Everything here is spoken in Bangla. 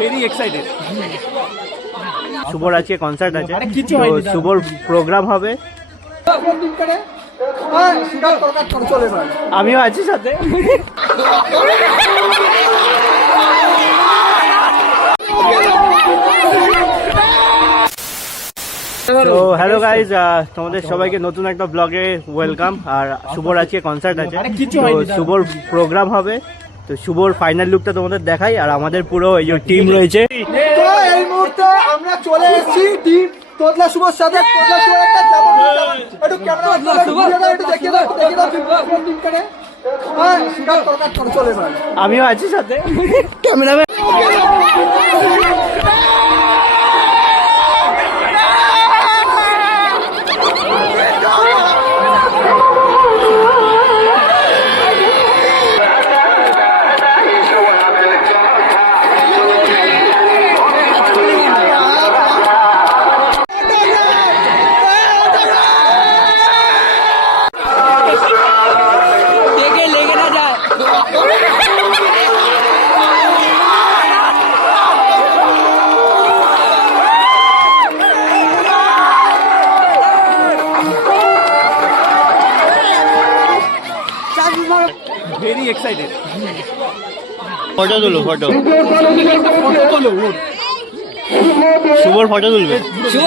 Very excited. শুভর আজকে কনসার্ট আছে, শুভর প্রোগ্রাম হবে, আমিও আছি সাথে। তো হ্যালো গাইজ, তোমাদের সবাইকে নতুন একটা ব্লগে ওয়েলকাম। আর শুভর আজকে কনসার্ট আছে, তো শুভর প্রোগ্রাম হবে, তো শুভর ফাইনাল লুকটা তোমাদের দেখাই। আর আমাদের পুরো এই যে টিম রয়েছে, তো এই মুহূর্তে আমরা চলে এসেছি টিম তোতলা শুভর সাথে। তোতলা শুভর একটা একটু ক্যামেরা একটু দেখিয়ে দাও টিম করে। হ্যাঁ সুগার প্রকাশ করে চলে ভাই, আমিও আছি সাথে ক্যামেরাম্যান। Very excited. ফটো তুলো, ফটো শুভর ফটো তুলবে। শুভ